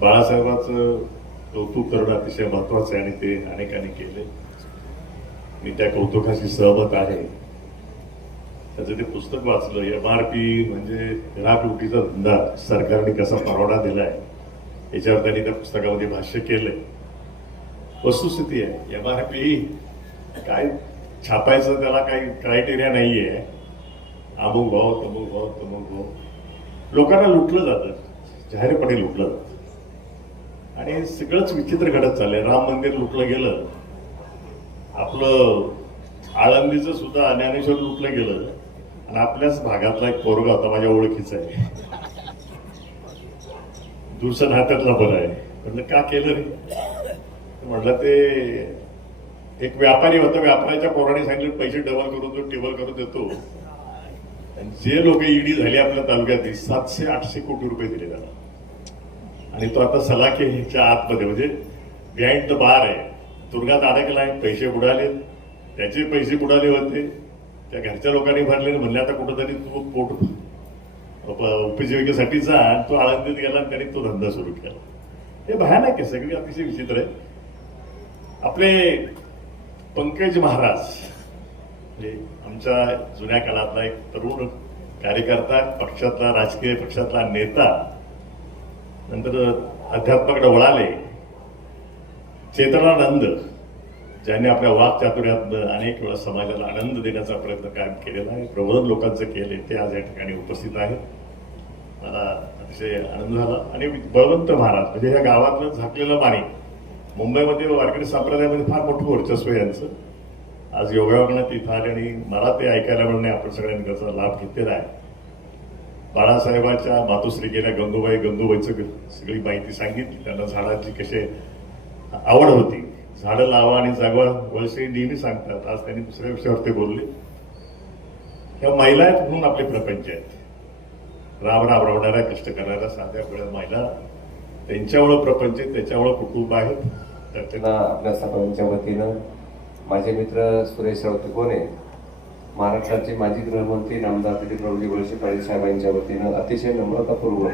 बाळासाहेबांचं कौतुक करणं अतिशय महत्वाचं आहे आणि ते अनेकांनी केले. मी त्या कौतुकाशी सहमत आहे. त्याचं ते पुस्तक वाचलं, MRP म्हणजे राखलुटीचा धंदा सरकारने कसा परवाना दिलाय याच्यावर त्यांनी त्या पुस्तकामध्ये भाष्य केलंय. वस्तुस्थिती आहे, MRP काय छापायचं त्याला काही क्रायटेरिया नाहीये. अमुक भाव, तमुक भाव, तमुक भाव. लोकांना लुटलं जातं, जाहीरपणे लुटलं जातं आणि सगळंच विचित्र घडत चाललंय. राम मंदिर लुटलं गेलं, आपलं आळंदीचं सुद्धा ज्ञानेश्वर लुटलं गेलं आणि आपल्याच भागातला एक पोरगा होता, माझ्या ओळखीचा आहे, दूरच्या नात्यातला बरं आहे. म्हटलं का केलं रे? म्हटलं ते एक व्यापारी होता, व्यापाऱ्याच्या पोराने सांगितलं पैसे डबल करून तो टेबल करून देतो. जे लोक ईडी झाली आपल्या तालुक्यात 700-800 कोटी रुपये दिले त्याला आणि तो आता सलाखेच्या आतमध्ये म्हणजे बिहाइंड द बार आहे, तुरुंगात अडकलाय. पैसे बुडाले, त्याचे पैसे बुडाले होते, त्या घरच्या लोकांनी भरले. म्हणले आता कुठंतरी तो पोट उपजीविकेसाठी जा. तो आळंदीत गेला आणि त्यांनी तो धंदा सुरू केला. हे भयानक आहे, सगळी अतिशय विचित्र आहे. आपले पंकज महाराज म्हणजे आमच्या जुन्या काळातला एक तरुण कार्यकर्ता, पक्षातला, राजकीय पक्षातला नेता, नंतर अध्यात्माकडे वळाले. चेतनानंद, ज्यांनी आपल्या वाक्चातुर्यातनं अनेक वेळा समाजाला आनंद देण्याचा प्रयत्न कायम केलेला आहे, प्रबोधन लोकांचं केले, ते आज या ठिकाणी उपस्थित आहेत. मला अतिशय आनंद झाला. आणि बळवंत महाराज म्हणजे ह्या गावातलं झाकलेलं पाणी, मुंबईमध्ये वारकरी संप्रदायामध्ये फार मोठं वर्चस्व आहे यांचं. आज योगायोगानं तिथं आले आणि मला ते ऐकायला मिळणे, आपण सगळ्यांनी त्याचा लाभ घेतलेला आहे. बाळासाहेबांच्या मातोश्री गेल्या गंगूबाईचं सगळी माहिती सांगितली. त्यांना झाडाची कशी आवड होती. झाडं लावा आणि जागवा वळसे नेहमी सांगतात. आज त्यांनी दुसऱ्या विषयावर ते बोलले. ह्या महिला आहेत म्हणून आपले प्रपंच आहेत. राब राबवणाऱ्या, कष्ट करणाऱ्या साध्या वेळा महिला, त्यांच्यामुळं प्रपंच आहेत, त्याच्यामुळं कुटुंब आहेत. तर त्यांना आपल्या सर्वांच्या वतीनं माझे मित्र सुरेश राऊत-कोणे, महाराष्ट्राचे माजी गृहमंत्री नामदार दिलीपरावजी वळसे पाटील साहेबांच्या वतीनं अतिशय नम्रतापूर्वक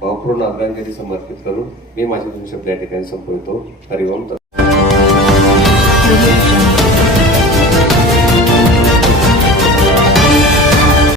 भावपूर्ण आदरांजली समर्पित करून मी माझे दोन शब्द या ठिकाणी संपवतो. हरिओम.